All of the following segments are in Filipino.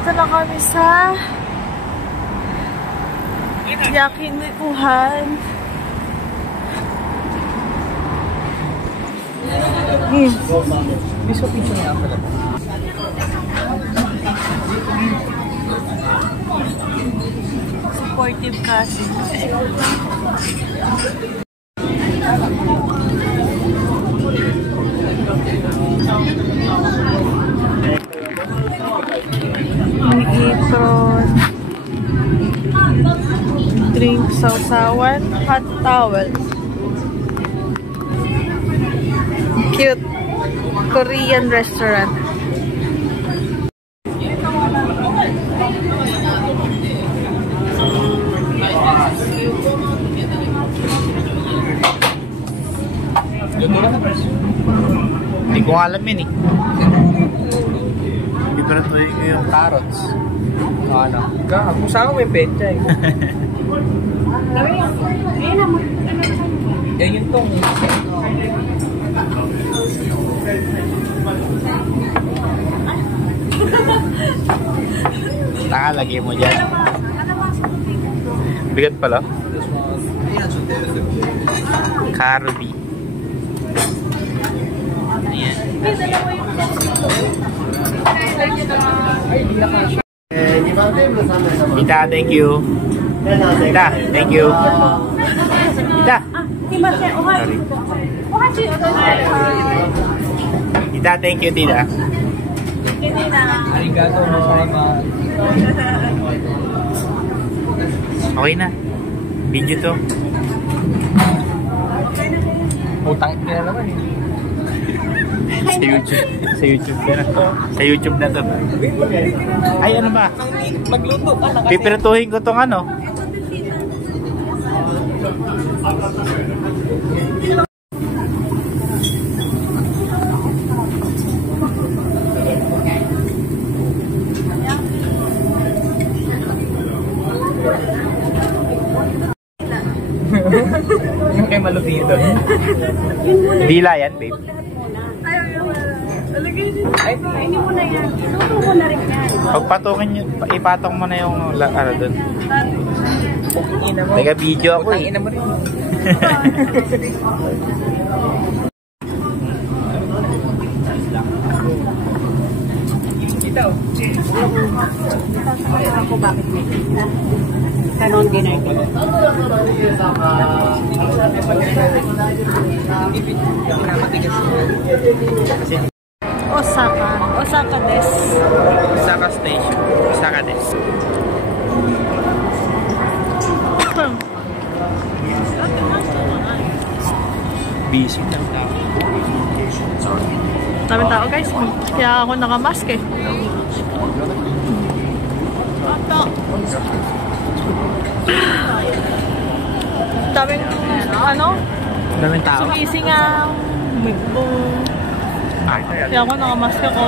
Dito na kami sa Yakinikuhan. Gusto picture nga pala. Supportive kasi. May apron, drink, sausawan, hot towel. Cute Korean restaurant. Hindi ko alam yun eh. Pipratuloy ko yung carrots. Ano? Kung saan ko may petsa eh. Yan yung tong. Nakalagay mo dyan. Bigat pala. Carby. Ayan. Tita, thank you. Tita, thank you. Tita. Sorry. Tita, thank you, Tita. Arigato gozaimasu. Okay na. Video to. Utang na naman eh. Sa YouTube na to. Sa YouTube na to. Ay, ano ba? Magluto ka na kasi. Pipiratuhin ko tong ano. Yung kay malupito. Dila yan, babe. Ay, hindi mo na yan. Inuto mo na rin yan. Pagpatungin nyo, ipatong mo na yung ano dun. Teka, video ako eh. Ina mo rin. Ito. Ako bakit may kita? Kanon dinner ko. Osaka. Osaka des. Osaka Station. Osaka des. Busy ng tao. Daming tao guys. Kaya ako nakamask eh. Daming ano? Daming tao? Sumisingaw. Kaya ako nakamask ako.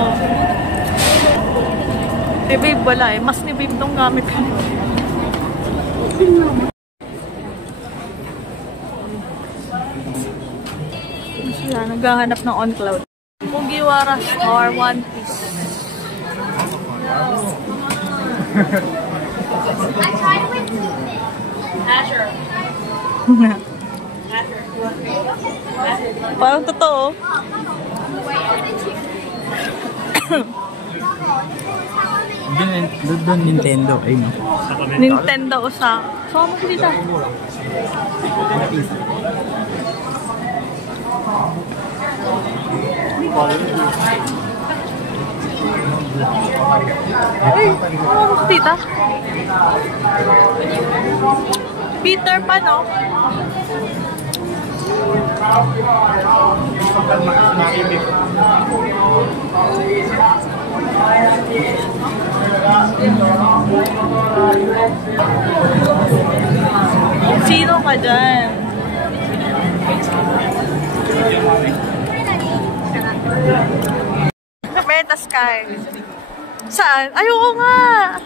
Eh babe wala eh. Mas ni babe tong gamit ko. Sila naghahanap ng on cloud. Mugiwara or One Piece. I tried with Azure. Parang totoo. Doon Nintendo. Ay no. Nintendo Osaka. So ano dito? Ay, ano si tita? Peter Pan, no? Sino ka dyan? Meta Sky. Saan? Ayoko nga!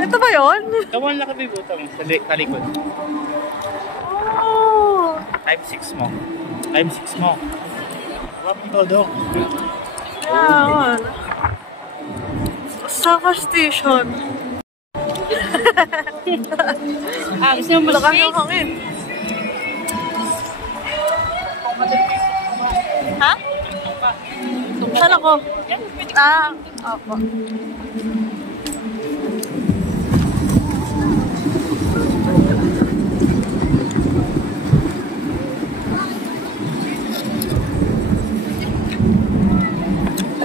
Ito ba yun? Kawan lang kami butang sa likod. Oh! Time 6 mo. Time 6 mo. Wapang todo. Yeah. Saka station. Gusto mo Lakas ng hangin. Ha? Saan ako? Opo.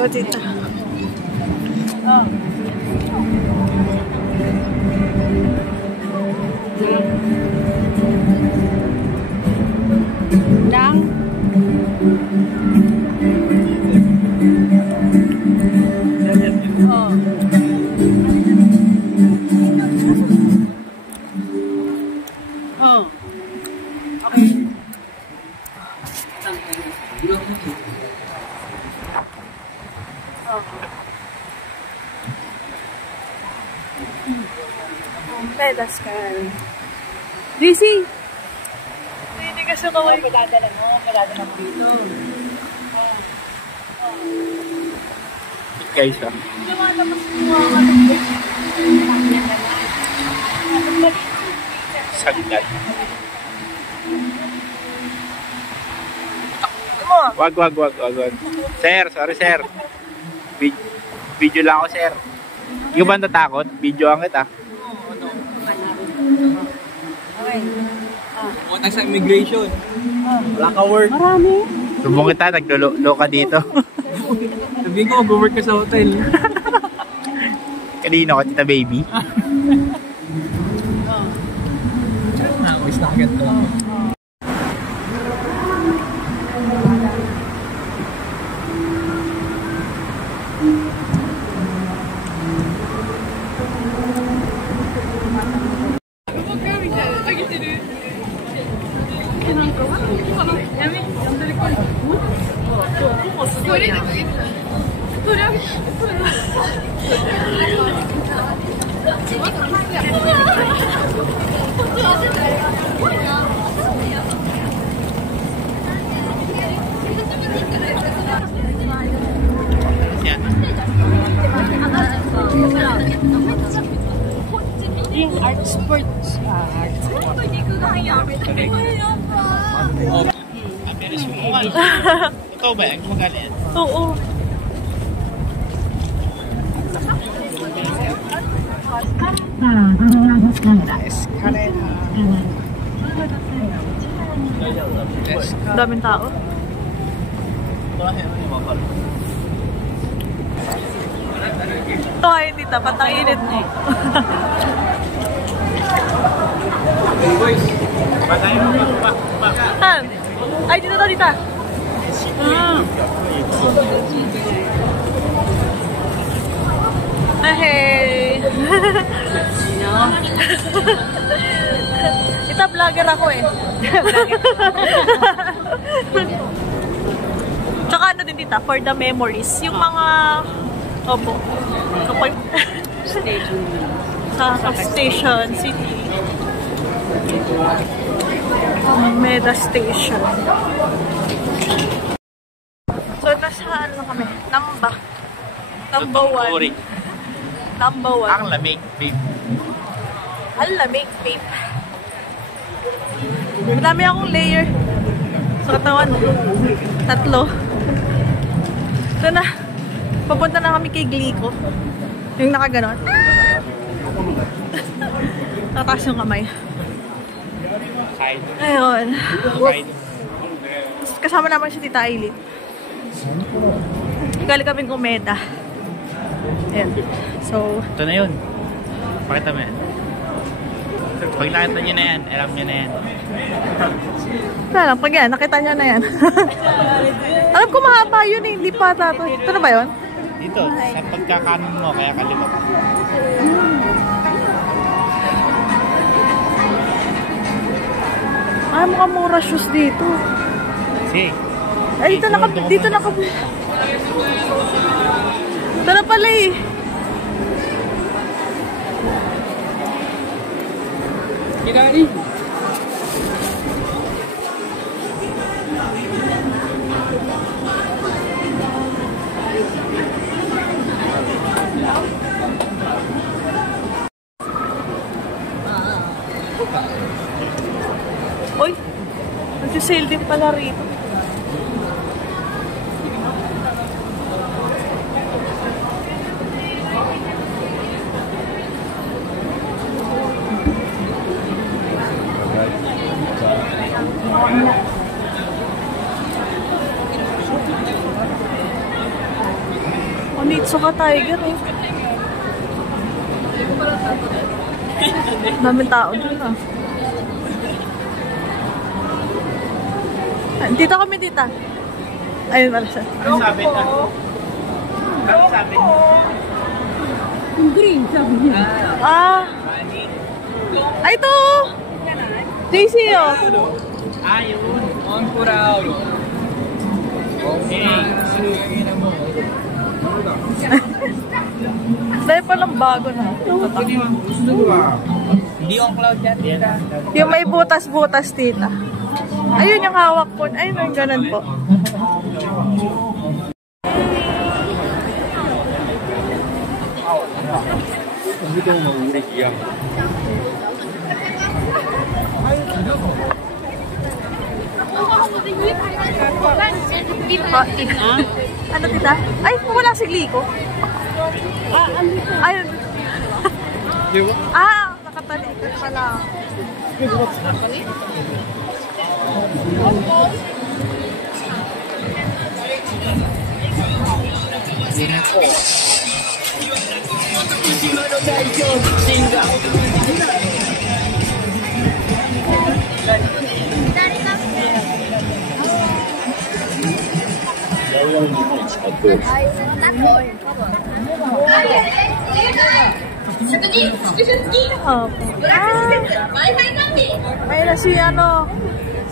O, tita. Lang. Pedas ka. DC! Hindi kasi kaway. Padadala mo dito. Guys, ah. Lumalabas yung mga Sagdat. Wag. Sir, sorry sir. Video lang ako, sir. Yung ba natakot? Video ang kita. Punta sa immigration. Wala ka work. Marami. Subong kita, naglolo ka dito. Sabihin ko, mag-work ka sa hotel. Kanino ka, tita baby? Wish na agad to. Yung art sports. Ikaw ba yan? Kumagalit yan? Oo. Daming tao. Ito ay hindi tapat ang init mo. Han? Ay, dito to, dita. Hey! Ito, vlogger ako eh. Tsaka ano din dita, for the memories. Yung mga... Opo. Kapag... sa station, city. Meda Station. So, nasa ano kami? Namba. Number 1. Number 1. Ang lamig, babe. Ang lamig, babe. Madami akong layer sa katawan. 3. So na, papunta na kami kay Glico. Yung nakaganon. Tataas yung kamay. Ayun. Kasama naman si Tita Aileen. Galing kaming Umeda. Ayan. So, Ito na yun. Pakita mo yan. Pag nakita nyo na yan, alam nyo na yan. wala lang. Pag yan, nakita nyo na yan. Alam ko mahaba yun eh. Hindi pa tato. Ito na ba yun? Dito, sa pagkakanon mo, kaya kaliwa ko. Ay, mukhang mura shoes dito. Sige. Ay, dito na Ito na pala eh. Kirari. sale din pala rito. Onitsuka Tiger eh. Daming tao dun ah. Dito kami, tita. Ayun pala siya. Ano sabi na? Ano sabi na? Yung green, sabi niya. Ah. Ay, ito! JC, oh. Ayun. On Curao. Okay. Dahil palang bago na. Hindi on cloud yan. Yung may butas-butas, tita. Ayun yung hawak po. Ayun yung ganun po. Hindi ka mauulit yan. Ano, tita? Ay, wala si Liko. Ayun. Nakatalikod pala. May na si ano,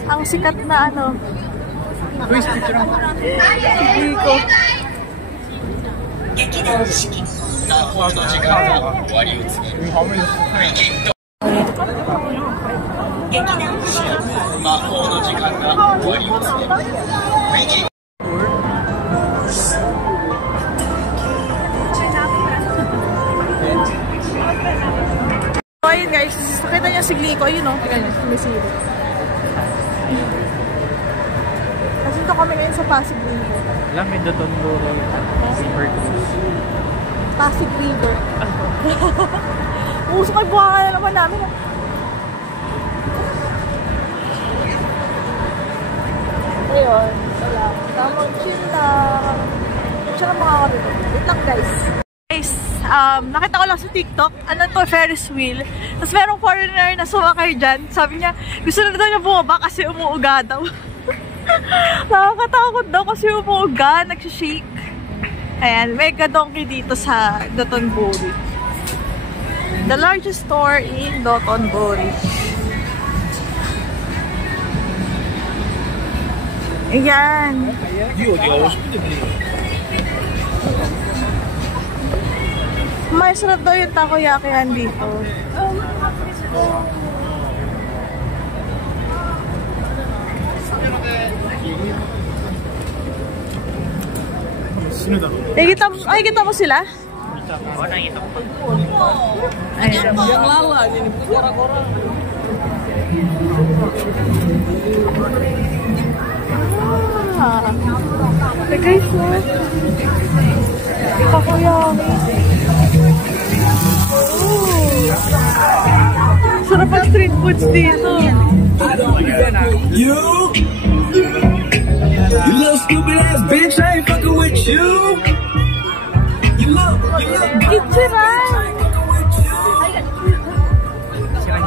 ang sikat na ano. Liko. 劇団四季魔法の時間が終わりを告げるウィキッド劇団四季魔法の時間が終わりを告げるウィキッド So, ayun guys, nakita niyo si Liko, ayun o, tignan niyo, sumisiro. Kasi ito kami ngayon sa Pasig River. Alam, may doon buro. River Cruise. Pasig River. Uso kayo buha na naman namin. Ayun, wala. Tamang chill lang. Chill lang mga kami. Wait lang guys. Guys, nakita ko lang sa TikTok, ano to, Ferris wheel. Tapos merong foreigner na sumakay dyan. Sabi niya, gusto na daw niya bumaba kasi umuuga daw. Nakakatakot daw kasi umuuga, nagsishake. Ayan, mega donkey dito sa Dotonbori. The largest store in Dotonbori. Ayan. Masarap daw yung takoyakihan dito. Kita mo sila? Ayan. Yang lala, ini kora-kora. Hey guys, look. Takoyaki. Sarap ang street foods dito. You little stupid ass bitch, I ain't fucking with you. You look Kitchenan!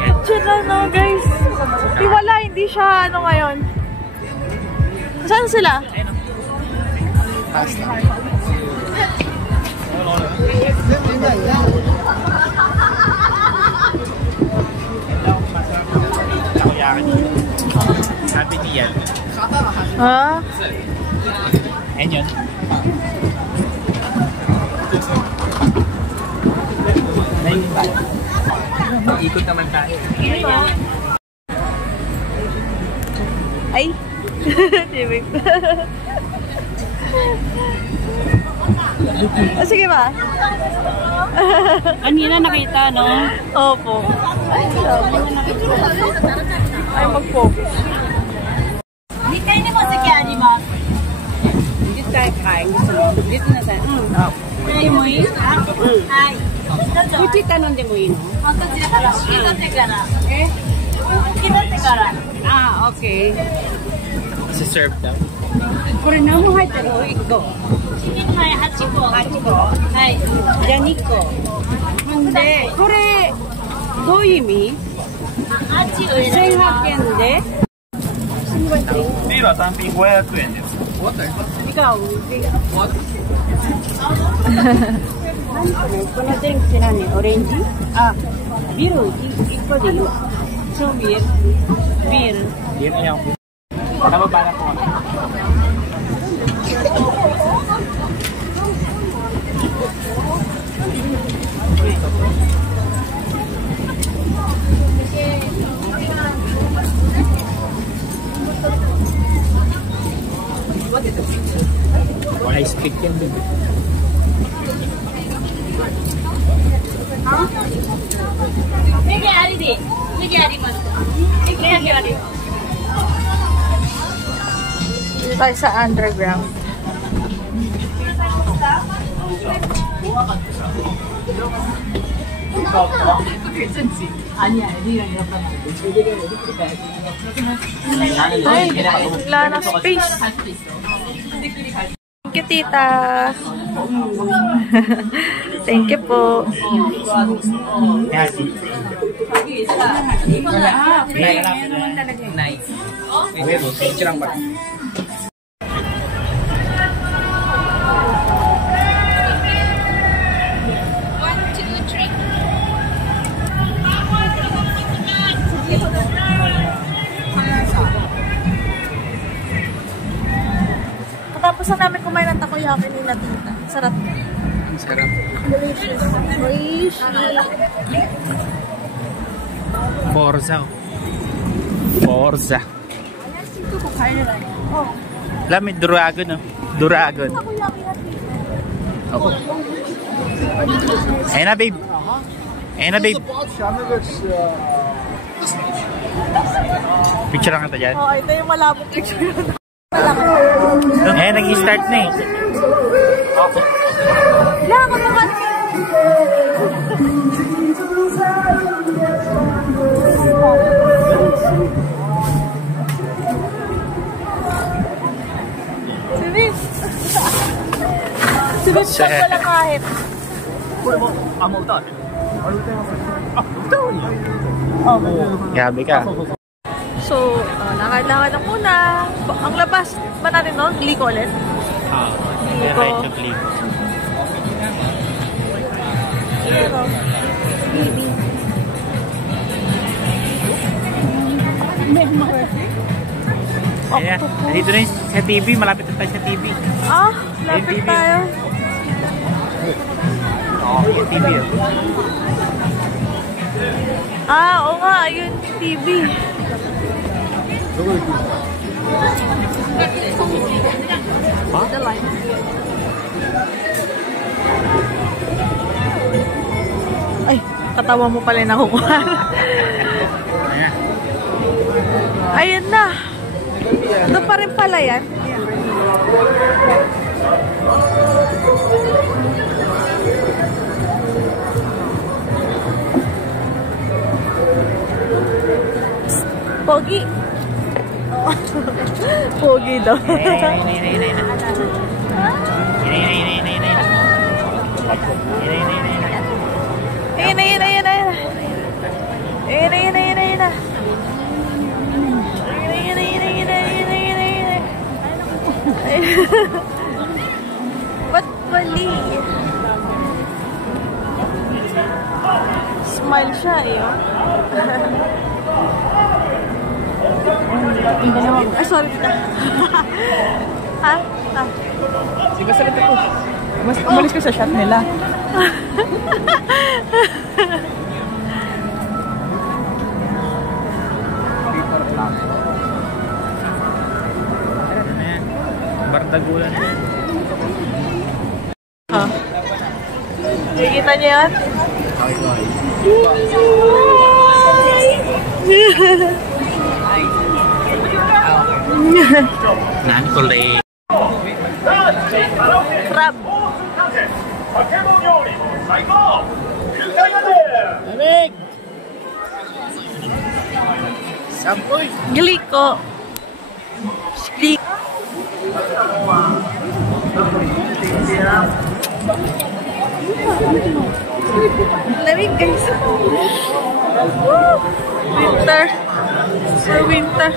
Kitchenan, no guys. Wala, hindi siya ano ngayon. Saan sila? Sabi niya. Ha? Ayan yun. Ikot naman tayo. Ay! Tibig. Sige ba? Kanina nakita, no? Opo. Ay, mag-focus. 階にも席あります。実際はい。実なさい。でもいいですか？はい。どっち頼んでもいいの？あ、こちらから。受け取ってから。受け取ってから。あ、オッケー。Si-serve daw. これ何も入ってるの？1個。はい、8個。8個。はい。じゃあ2個。ほんで、これどういう意味？1800円で。ビールは単品500円です。違う。この電気何？オレンジ？あ、ビール1個でいい。そうビール。ビール。Bill na yan. Nababa na po. Ice pick yan din. Negi ari de. Negi arimasu. Negi arimasu. Dito tayo sa underground. Ay, wala na space. Thank you, tita. Thank you po. Nice. Picture lang ba? Tapos na namin kumain ng takoyaki ni tita. Sarap. Sarap. Delicious. Delicious. Forza. Forza. Oh. Alam, may Duragon, no? Duragon. Takoyaki na tita. Oo. Ayun na, babe. Ayun na, babe. Picture lang ito dyan. Oh, ito yung malabong picture. Eh, nag-start na eh. Wala, kapag Sinis pa pala kahit. Gabi ka. So, lakad-lakad na muna. Ang labas ba natin, no? Liko ulit? Liko. Right to click. Pero, baby. Ayan, dito na sa TV. Malapit na tayo sa TV. Ah, lapit tayo. Yung TV yun. Ah, oo nga. Yun, TV. Ay, katawa mo pala na kukuha. Ayun na. Doon pa rin pala yan. Pogi. Oh. Pogi daw. Ba't mali? Smile siya eh. Ay, sorry kita. Ha? Ha? Sige, salit ako. Mas umalis ka sa shot nila. Bardagulan na yan. Ha? Nakikita niyo yan? Nani kulay. Crab. Lamig! Sampoy! Glico. Stick. Lamig guys. Woo! Winter. For winter.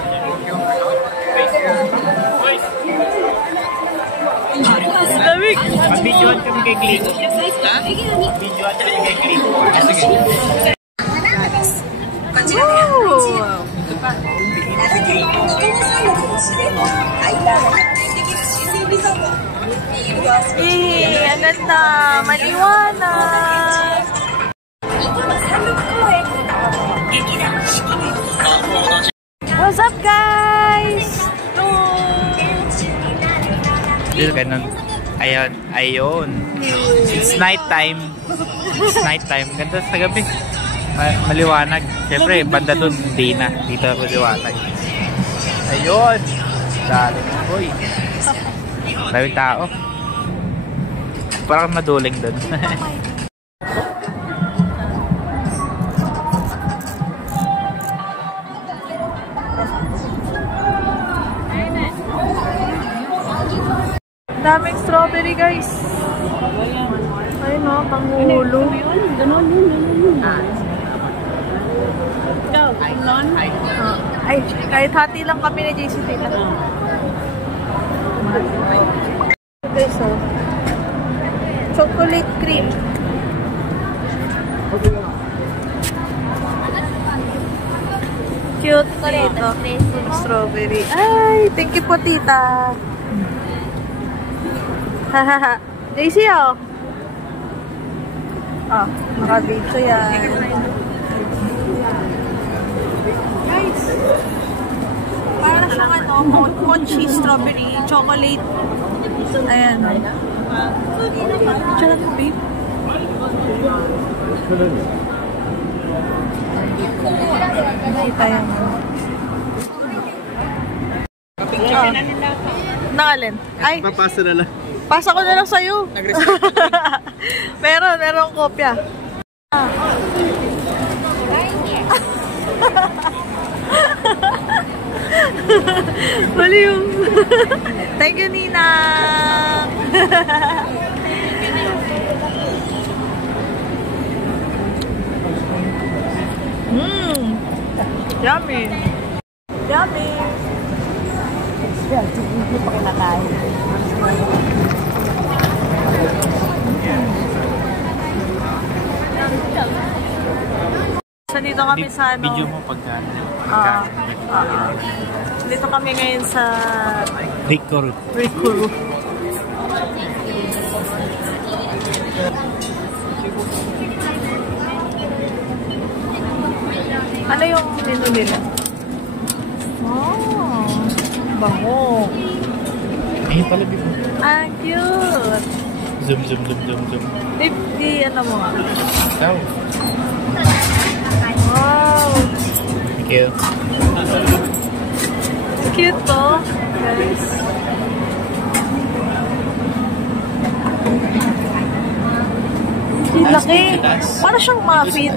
Lamig. Mag-videoan kami kay Glee. Videoan kami kay Glee. Ang ganda. Maliwanag. What's up guys? Dito ganun. Ayun. Ayun. It's night time. It's night time. Ganda sa gabi. Maliwanag. Siyempre, banda dun. Hindi na. Dito maliwanag. Ayun. Dali. Uy. Daming tao. Parang maduling dun. Daming strawberry guys. Ayun o, pangulo. Ay, kahit hati lang kami ni JC tita. Guys o. Chocolate cream. Cute dito. Strawberry. Ay, thank you po tita. Hahaha. JC oh. Ah, naka-video yan. Guys. Para siyang ano, mochi, strawberry, chocolate. Ayan. Diyan ang babe. Nakita yan. Oh. Nakalin. Ay. Papasa na lang. Pasa ko na lang sa'yo. Meron kopya. Baliw. Thank you, Nina. Yummy. Yummy. Hindi pa kinakain. So, dito kami sa ano. Video mo pagka. Dito kami ngayon sa Ricoro. Ano yung menu nila? Oh, bango. Ayun pala dito. Ah, cute. Zoom. Di ano mo nga. Ikaw. Wow. Thank you. Cute to, guys. Laki. Para siyang muffin.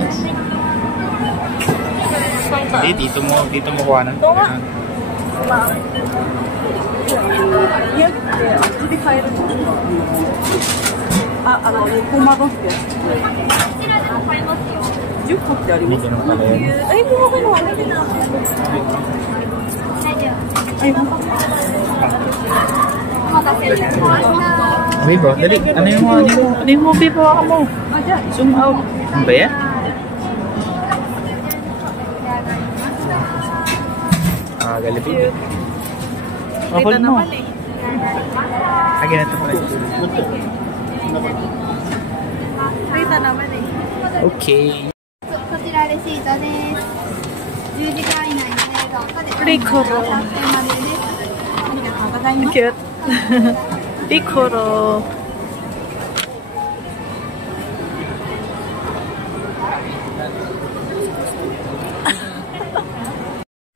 Dito mo kuhanan. Ito nga. Yan. Hindi kaya rin. Dito naman pala yun. Ay, bumo ka naman. Bibo, dali. Ano yung movie po ako mo? Zoom out. Ano ba yan? Ah, galipin. Kita naman eh. Lagi na ito pala. Kita naman eh. Okay. こちらレシートです。10時間以内にどうかでリコロ。3点までです。ありがとうございます。 Cute. Ricoro.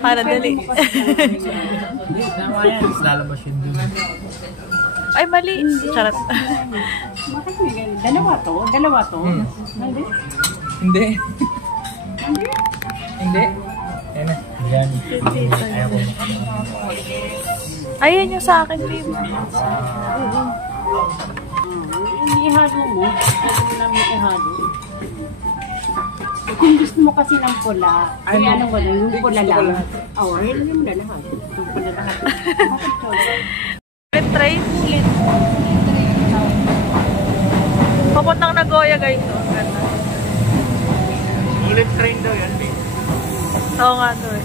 Para dali. Tama yan. Lalabas yun dun. Ay, mali. Charot. Bakit may ganun? Dalawa to? Dalawa to? Hindi? Hindi. Hindi. Ayan na. Yan. Ayaw ko. Ayan yung sa akin, babe. Ihalo mo. Ihalo namin ihalo. Kung gusto mo kasi ng pula, ay ano mo na, yung pula lang. Oo, hindi mo na lahat. Yung pula lahat. Ulit train. Papuntang Nagoya, guys. Oh, ganda. Bullet train daw yan, babe. Oo nga, doon.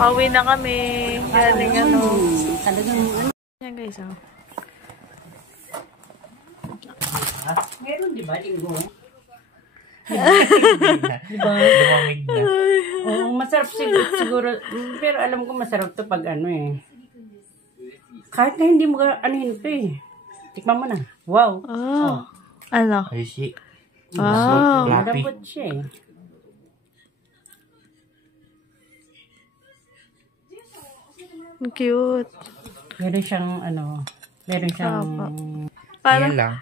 Pauwi na kami. Galing ano. Talagang ano. Yan, guys. Oh. Meron, di ba? Linggo. Diba? Lumamig na. Oo, masarap siguro. Pero alam ko masarap to pag ano eh. Kahit na hindi mo anuhin ito eh. Tikman mo na. Wow. Oh. Ano? Ay, si. Wow. Fluffy. Malambot siya eh. Ang cute. Meron siyang ano. Meron siyang... Parang, Yan lang.